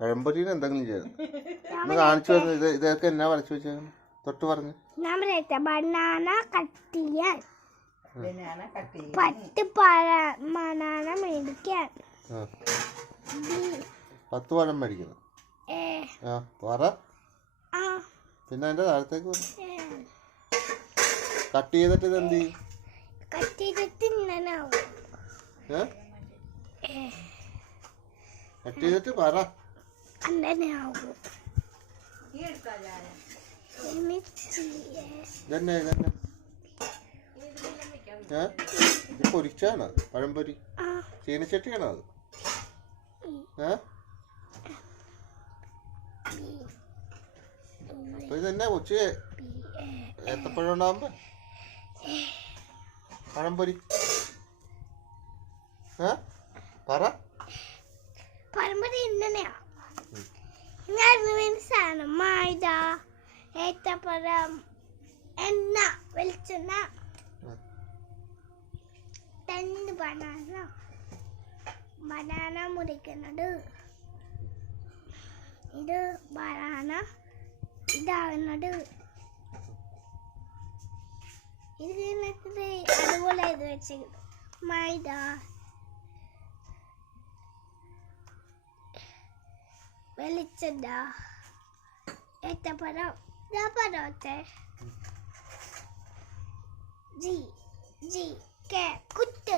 പഴംപൊരിയിൽ എന്തെങ്കിലും ചെയ്യണം. കാണിച്ചു വരുന്നത് ഇതൊക്കെ എന്നാ വരച്ചു വെച്ചാൽ തൊട്ട് പറഞ്ഞു. ബനാന കട്ട് ചെയ്യാൻ 10 ബനാന മേടിക്കാൻ 10 പഴം മേടിക്കണം. പറ. പിന്നെ അതിന്റെ താഴത്തേക്ക് കട്ട് ചെയ്തിട്ട് ഇത് എന്ത് ചെയ്യും? കട്ട് ചെയ്തിട്ട് കട്ട് ചെയ്തിട്ട് പറ. പൊരിച്ചാണ് പഴംപൊരി. ചീനച്ചട്ടിയാണോ അത്? അപ്പൊ ഇതെന്നാ കൊച്ചു ഏത്തപ്പഴം ഉണ്ടാവുമ്പോ പഴംപൊരി പറ. പഴംപൊരി ഇന്നനെയാ സാധനം മൈദ, ഏത്തപ്പഴം, എണ്ണ, വെളിച്ചെണ്ണ, 10 ബനാന മുറിക്കുന്നത്. ഇത് ബനാന ഇതാകുന്നത്. ഇത് അതുപോലെ ഇത് വെച്ചിരിക്കുന്നു. മൈദ, വെളിച്ചെണ്ണ, ഏത്തപ്പഴം, പഴത്തെ കുത്ത്